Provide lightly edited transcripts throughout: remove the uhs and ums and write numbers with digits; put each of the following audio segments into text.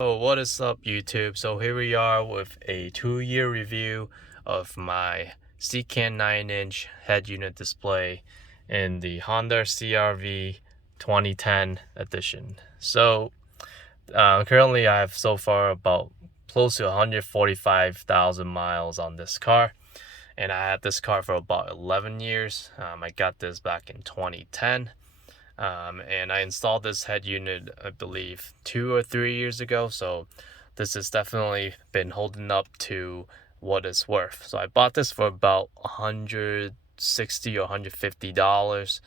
So what is up, YouTube? So here we are with a 2-year review of my Seicane 9-inch head unit display in the Honda CRV 2010 edition. So currently I have so far about close to 145,000 miles on this car, and I had this car for about 11 years. I got this back in 2010. And I installed this head unit, I believe, 2 or 3 years ago. So this has definitely been holding up to what it's worth. So I bought this for about $160 or $150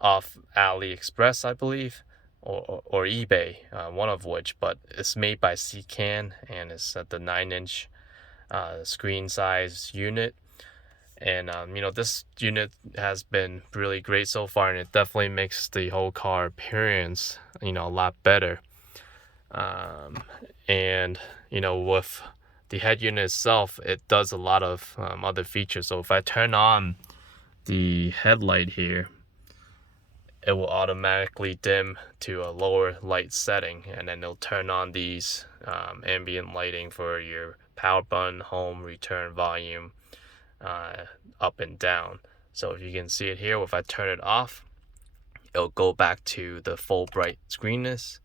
off AliExpress, I believe, or eBay, one of which. But it's made by Seicane, and it's at the 9-inch screen size unit. And this unit has been really great so far, and it definitely makes the whole car appearance a lot better. And with the head unit itself, it does a lot of other features. So if I turn on the headlight here, it will automatically dim to a lower light setting, and then it'll turn on these ambient lighting for your power button, home, return, volume, up and down. So if you can see it here, if I turn it off, it'll go back to the full bright screenness.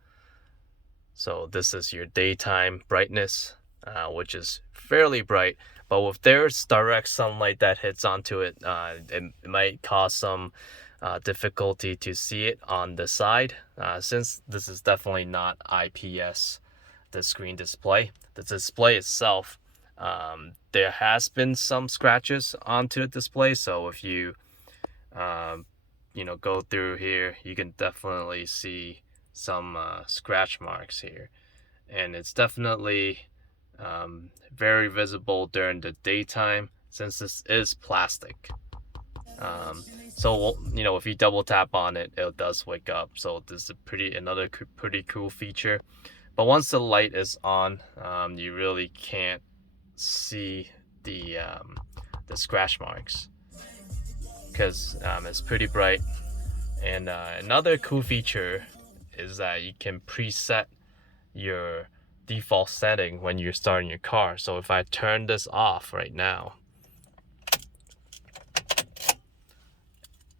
So this is your daytime brightness, which is fairly bright, but if there's direct sunlight that hits onto it, it might cause some difficulty to see it on the side, since this is definitely not IPS, the screen display. The display itself, there has been some scratches onto the display, so if you go through here, you can definitely see some scratch marks here, and it's definitely very visible during the daytime since this is plastic. So if you double tap on it, it does wake up. So this is another pretty cool feature. But once the light is on, you really can't see the scratch marks because it's pretty bright. And another cool feature is that you can preset your default setting when you're starting your car. So if I turn this off right now,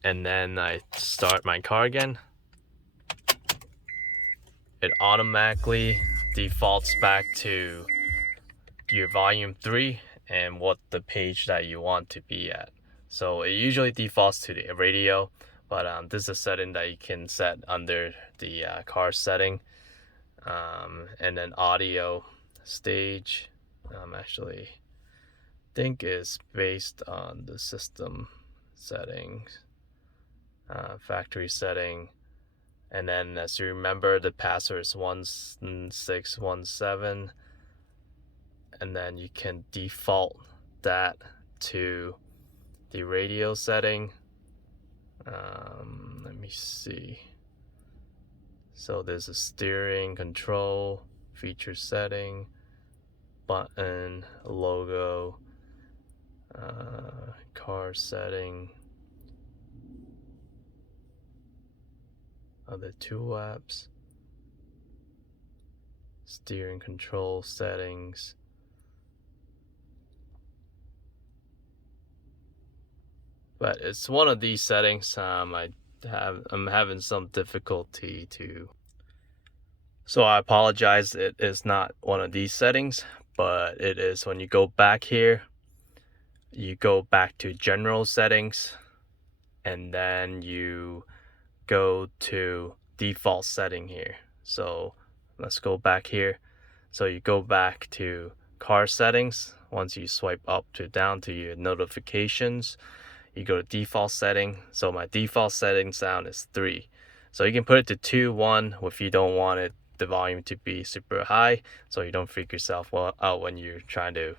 and then I start my car again, it automatically defaults back to your volume 3 and what the page that you want to be at. So it usually defaults to the radio, but this is a setting that you can set under the car setting. And then audio stage, actually think is based on the system settings, factory setting. And then, as you remember, the password is 1617, and then you can default that to the radio setting. Let me see. So there's a steering control, feature setting, button, logo, car setting, other tool apps, steering control settings. But it's one of these settings I'm having some difficulty to. So I apologize, it is not one of these settings, but it is. When you go back here, you go back to general settings, and then you go to default setting here. So let's go back here. So you go back to car settings. Once you swipe up to down to your notifications, you go to default setting. So my default setting sound is 3. So you can put it to 2, 1 if you don't want the volume to be super high, so you don't freak yourself out when you're trying to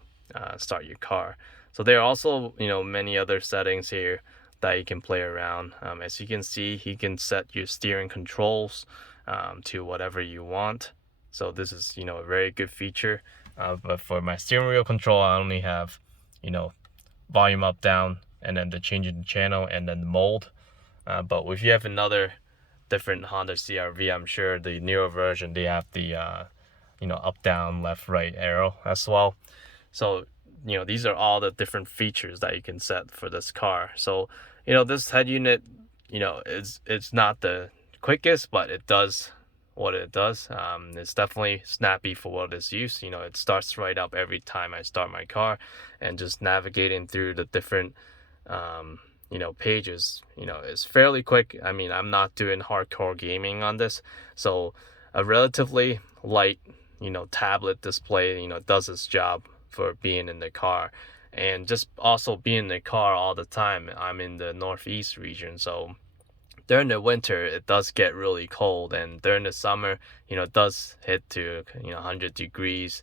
start your car. So there are also many other settings here that you can play around. As you can see, you can set your steering controls to whatever you want. So this is a very good feature. But for my steering wheel control, I only have volume up, down, and then the change in the channel, and then the mode. But if you have another different Honda CRV, I'm sure the newer version, they have the up, down, left, right arrow as well. So these are all the different features that you can set for this car. So this head unit, it's not the quickest, but it does what it does. It's definitely snappy for what it's used. It starts right up every time I start my car, and just navigating through the different pages, is fairly quick. I mean, I'm not doing hardcore gaming on this, so a relatively light, tablet display, does its job for being in the car. And just also being in the car all the time. I'm in the Northeast region, so during the winter it does get really cold, and during the summer, it does hit to 100 degrees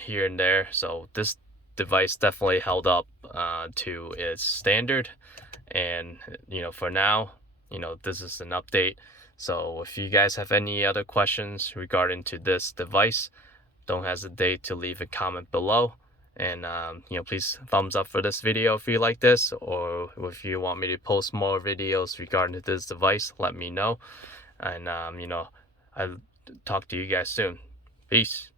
here and there. So this device definitely held up to its standard. And for now, this is an update. So if you guys have any other questions regarding to this device, don't hesitate to leave a comment below. And please thumbs up for this video if you like this, or if you want me to post more videos regarding this device, let me know. And I'll talk to you guys soon. Peace.